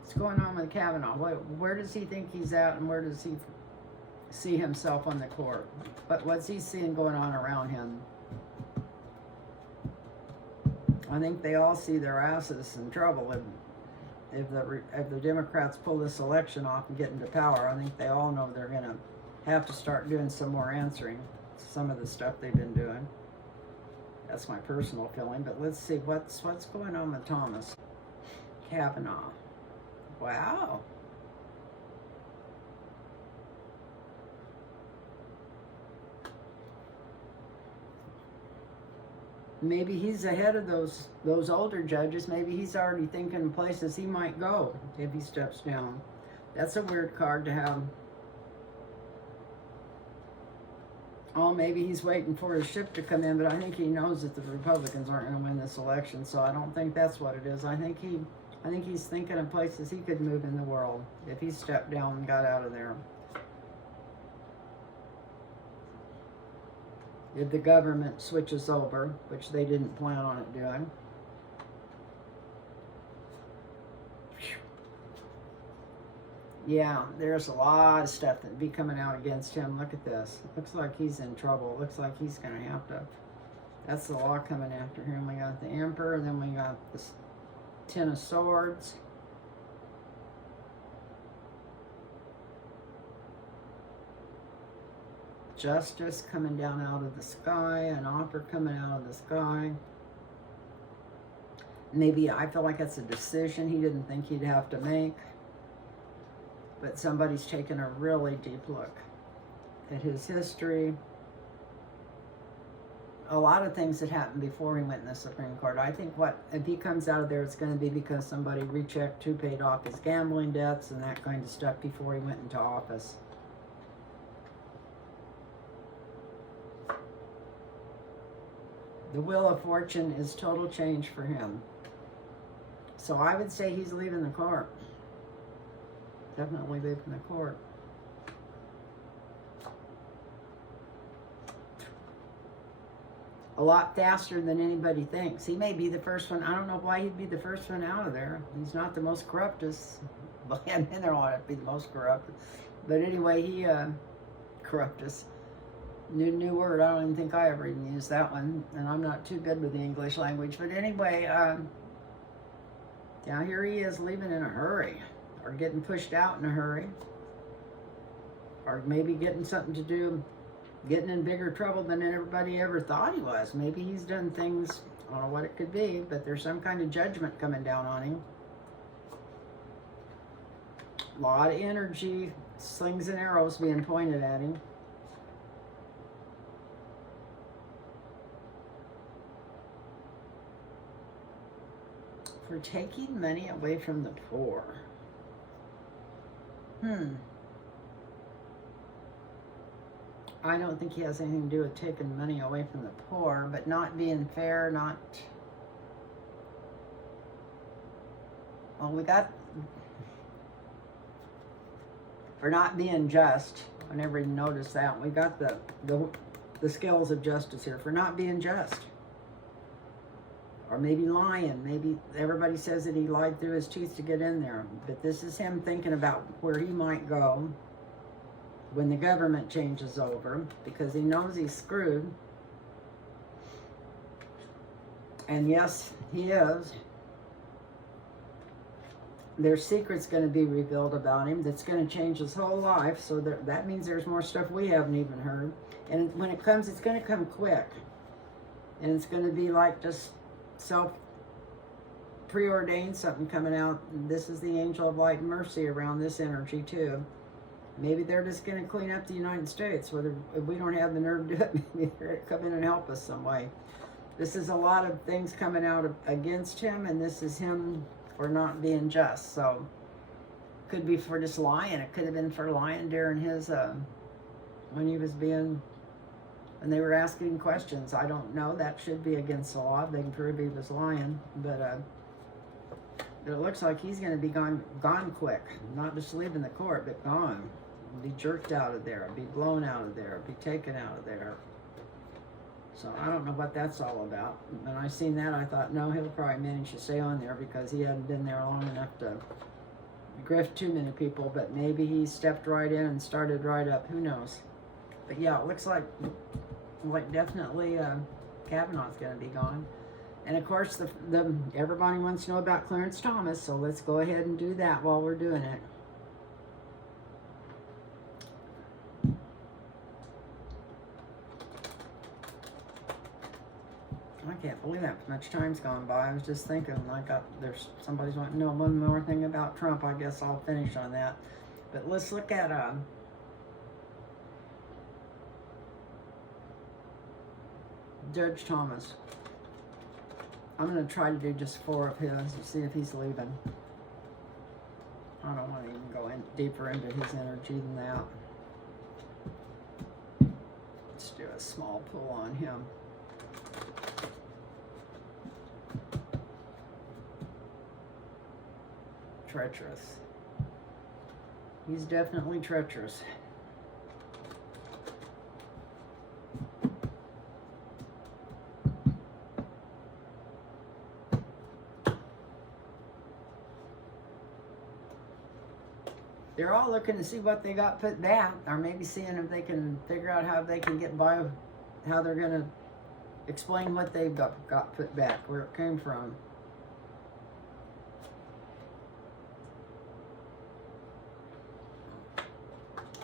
What's going on with Kavanaugh? Where does he think he's at, and where does he see himself on the court? But what's he seeing going on around him? I think they all see their asses in trouble if the Democrats pull this election off and get into power. I think they all know they're going to have to start doing some more answering to some of the stuff they've been doing. That's my personal feeling. But let's see what's going on with Thomas. Kavanaugh. Wow. Maybe he's ahead of those older judges. Maybe he's already thinking places he might go if he steps down. That's a weird card to have. Oh, maybe he's waiting for his ship to come in, but I think he knows that the Republicans aren't going to win this election, so I don't think that's what it is. I think he's thinking of places he could move in the world if he stepped down and got out of there. If the government switches over, which they didn't plan on it doing. Yeah, there's a lot of stuff that be coming out against him. Look at this. It looks like he's in trouble. It looks like he's going to have to That's the law coming after him. We got the Emperor, and then we got the Ten of Swords. Justice coming down out of the sky, an offer coming out of the sky. Maybe I feel like it's a decision he didn't think he'd have to make. But somebody's taken a really deep look at his history. A lot of things that happened before he went in the Supreme Court. I think if he comes out of there, it's going to be because somebody rechecked who paid off his gambling debts and that kind of stuff before he went into office. The Wheel of Fortune is total change for him. So I would say he's leaving the court. Definitely leaving the court. A lot faster than anybody thinks. He may be the first one. I don't know why he'd be the first one out of there. He's not the most corruptest. And then there ought to be the most corrupt. But anyway, he corruptest. New word. I don't even think I ever even used that one. And I'm not too good with the English language. But anyway, yeah, here he is leaving in a hurry. Or getting pushed out in a hurry. Or maybe getting something to do, getting in bigger trouble than everybody ever thought he was. Maybe he's done things, I don't know what it could be, but there's some kind of judgment coming down on him. A lot of energy, slings and arrows being pointed at him. For taking money away from the poor. I don't think he has anything to do with taking money away from the poor, but not being fair, well, we got, for not being just. I never even noticed that. We got the scales of justice here, for not being just. Or maybe lying. Maybe everybody says that he lied through his teeth to get in there. But this is him thinking about where he might go when the government changes over, because he knows he's screwed. And yes, he is. There's secrets going to be revealed about him that's going to change his whole life. So that means there's more stuff we haven't even heard. And when it comes, it's going to come quick. And it's going to be like just preordained something coming out. This is the angel of light and mercy around this energy too. Maybe they're just going to clean up the United States. Whether if we don't have the nerve to do it, maybe they're going to come in and help us some way. This is a lot of things coming out against him, and this is him for not being just. So could be for just lying. It could have been for lying during his when he was being, and they were asking questions. I don't know. That should be against the law. They can prove he was lying, but it looks like he's going to be gone quick. Not just leaving the court, but gone. Be jerked out of there. Be blown out of there. Be taken out of there. So I don't know what that's all about. When I seen that, I thought, no, he'll probably manage to stay on there because he hadn't been there long enough to grift too many people. But maybe he stepped right in and started right up. Who knows? But yeah, it looks like definitely Kavanaugh's going to be gone. And of course, everybody wants to know about Clarence Thomas, so let's go ahead and do that while we're doing it. I can't believe that much time's gone by. I was just thinking, there's somebody's wanting to know one more thing about Trump. I guess I'll finish on that. But let's look at Judge Thomas. I'm going to try to do just 4 of his and see if he's leaving. I don't want to even go deeper into his energy than that. Let's do a small pull on him. Treacherous. He's definitely treacherous. They're all looking to see what they got put back, or maybe seeing if they can figure out how they can get by, how they're going to explain what they've got put back, where it came from.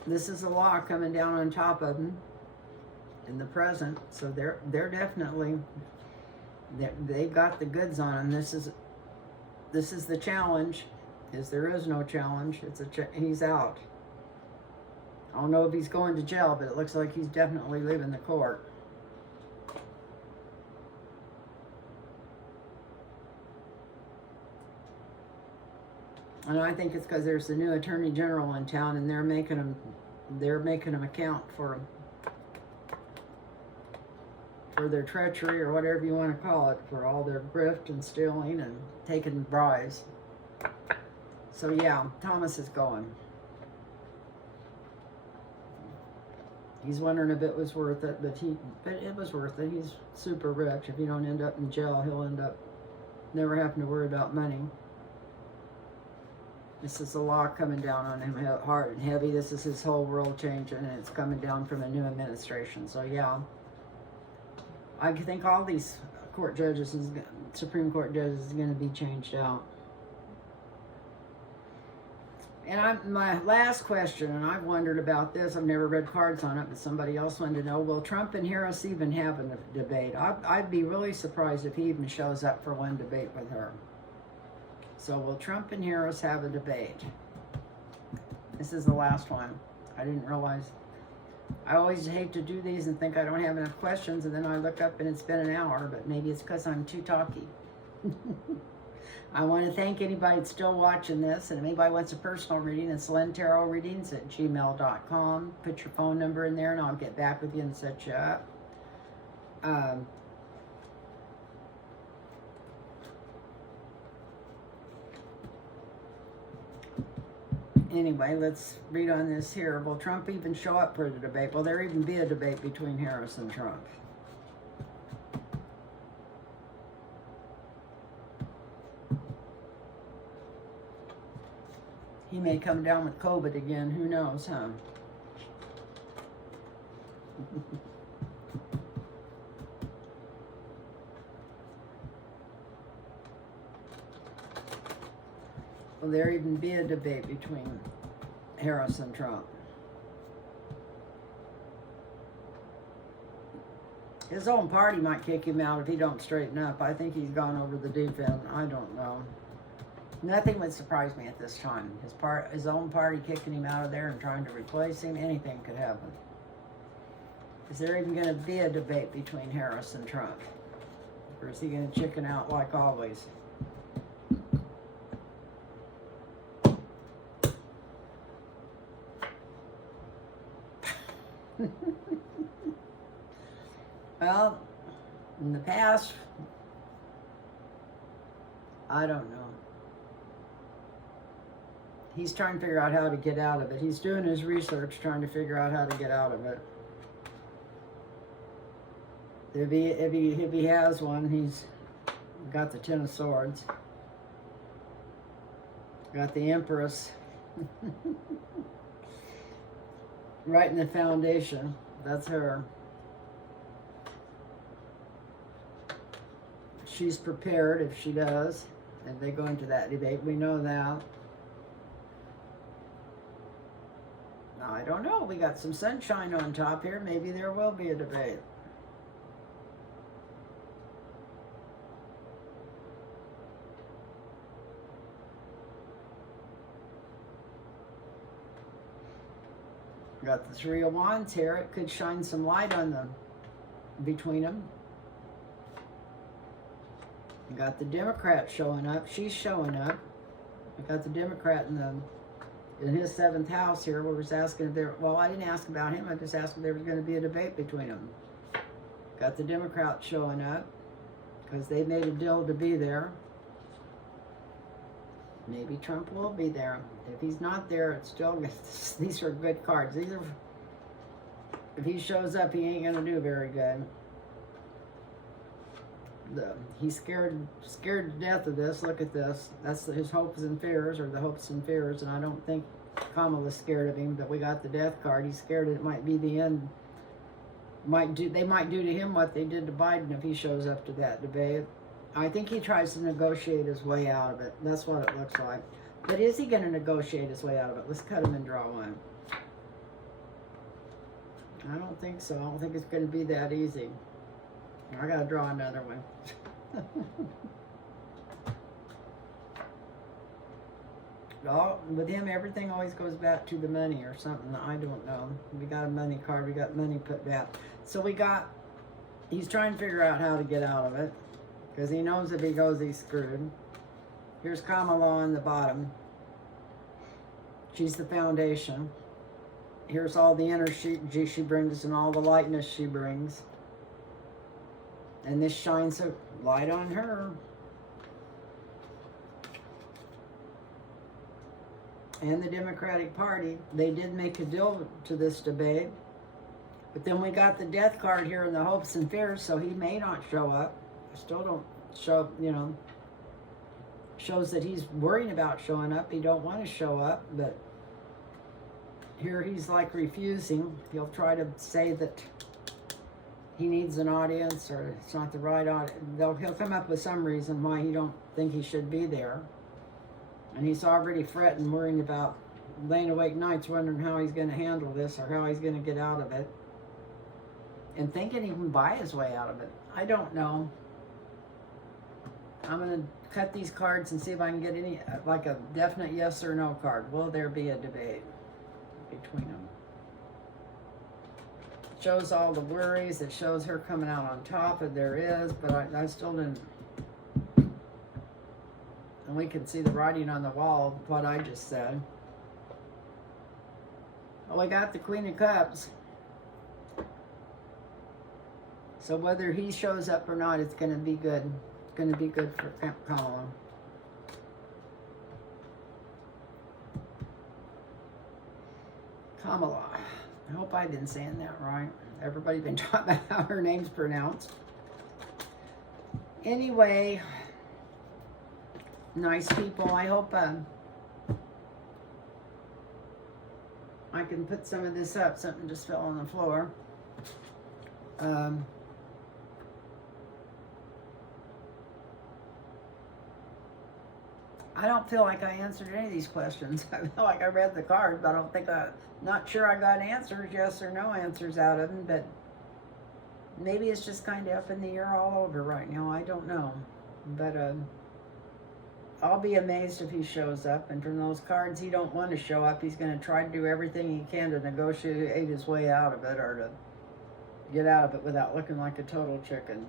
This is a law coming down on top of them in the present, so they're definitely, they've got the goods on them. This is the challenge. Is there is no challenge. He's out. I don't know if he's going to jail, but it looks like he's definitely leaving the court. And I think it's because there's the new attorney general in town, and they're making him account for their treachery, or whatever you want to call it, for all their grift and stealing and taking bribes. So yeah, Thomas is going. He's wondering if it was worth it, but it was worth it. He's super rich. If you don't end up in jail, he'll end up never having to worry about money. This is a law coming down on him hard and heavy. This is his whole world changing, and it's coming down from a new administration. So yeah, I think all these court judges, Supreme Court judges, is going to be changed out. And my last question, and I've wondered about this, I've never read cards on it, but somebody else wanted to know, will Trump and Harris even have a debate? I'd be really surprised if he even shows up for one debate with her. So will Trump and Harris have a debate? This is the last one. I didn't realize. I always hate to do these and think I don't have enough questions, and then I look up and it's been an hour, but maybe it's because I'm too talky. I want to thank anybody that's still watching this, and if anybody wants a personal reading, it's lentarotreadings@gmail.com. Put your phone number in there, and I'll get back with you and set you up. Anyway, let's read on this here. Will Trump even show up for the debate? Will there even be a debate between Harris and Trump? He may come down with COVID again. Who knows, huh? Will there even be a debate between Harris and Trump? His own party might kick him out if he don't straighten up. I think he's gone over the deep end. I don't know. Nothing would surprise me at this time. His own party kicking him out of there and trying to replace him, anything could happen. Is there even going to be a debate between Harris and Trump? Or is he going to chicken out like always? Well, in the past, I don't know. He's trying to figure out how to get out of it. He's doing his research, trying to figure out how to get out of it. If he has one, he's got the Ten of Swords. Got the Empress. Right in the foundation. That's her. She's prepared if she does. If they go into that debate, we know that. Now, I don't know. We got some sunshine on top here. Maybe there will be a debate. Got the Three of Wands here. It could shine some light on them between them. We got the Democrat showing up. She's showing up. We got the Democrat in his 7th house here. We was asking if there. Well, I didn't ask about him. I just asked if there was going to be a debate between them. Got the Democrat showing up because they made a deal to be there. Maybe Trump will be there. If he's not there, it's still. These are good cards. These are. If he shows up, he ain't gonna do very good. He's scared to death of this. Look at this. That's his hopes and fears, or the hopes and fears. And I don't think Kamala's scared of him. But we got the Death card. He's scared it might be the end They might do to him what they did to Biden if he shows up to that debate. I think he tries to negotiate his way out of it. That's what it looks like. But is he going to negotiate his way out of it? Let's cut him and draw one. I don't think so. I don't think it's going to be that easy. I got to draw another one. With him, everything always goes back to the money or something. I don't know. We got a money card. We got money put back. So he's trying to figure out how to get out of it. Because he knows if he goes, he's screwed. Here's Kamala on the bottom. She's the foundation. Here's all the inner she brings and all the lightness she brings. And this shines a light on her. And the Democratic Party, they did make a deal to this debate. But then we got the death card here in the hopes and fears, so he may not show up. I still don't show, shows that he's worrying about showing up. He don't want to show up, but here he's like refusing. He'll try to say that he needs an audience or it's not the right audience. He'll come up with some reason why he don't think he should be there. And he's already fretting, worrying about laying awake nights, wondering how he's going to handle this or how he's going to get out of it. And thinking he can buy his way out of it. I don't know. I'm going to cut these cards and see if I can get any, like a definite yes or no card. Will there be a debate between them? It shows all the worries. It shows her coming out on top, and there is, but I still didn't. And we can see the writing on the wall, what I just said. Well, we got the Queen of Cups. So whether he shows up or not, it's going to be good. It's going to be good for Kamala. Kamala. I hope I've been saying that right. Everybody's been talking about how her name's pronounced. Anyway, nice people. I hope I can put some of this up. Something just fell on the floor. I don't feel like I answered any of these questions. I feel like I read the card, but I don't think not sure I got answers, yes or no answers out of them, but maybe it's just kind of up in the air all over right now. I don't know. But I'll be amazed if he shows up. And from those cards, he don't want to show up. He's going to try to do everything he can to negotiate his way out of it or to get out of it without looking like a total chicken.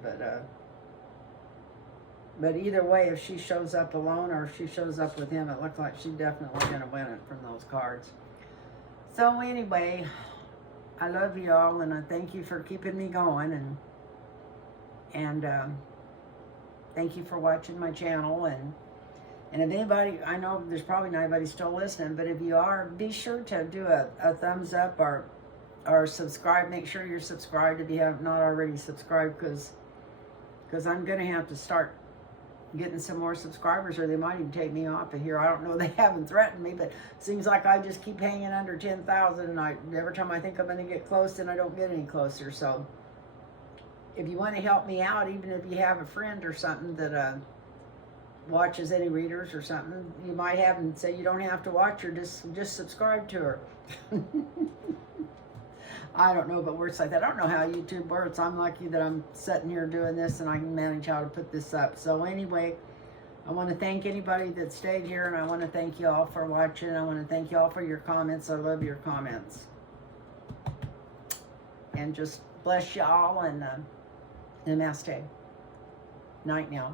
But either way, if she shows up alone or if she shows up with him, it looks like she's definitely going to win it from those cards. So anyway, I love you all, and I thank you for keeping me going, and thank you for watching my channel. And if anybody, I know there's probably not anybody still listening, but if you are, be sure to do a thumbs up or subscribe. Make sure you're subscribed if you have not already subscribed, because I'm going to have to start getting some more subscribers, or they might even take me off of here. I don't know. They haven't threatened me, but it seems like I just keep hanging under 10,000, and every time I think I'm going to get close, then I don't get any closer. So if you want to help me out, even if you have a friend or something that watches any readers or something, you might have and say you don't have to watch her, just subscribe to her. I don't know if it works like that. I don't know how YouTube works. I'm lucky that I'm sitting here doing this and I can manage how to put this up. So anyway, I want to thank anybody that stayed here, and I want to thank you all for watching. I want to thank you all for your comments. I love your comments. And just bless you all, and namaste. Night now.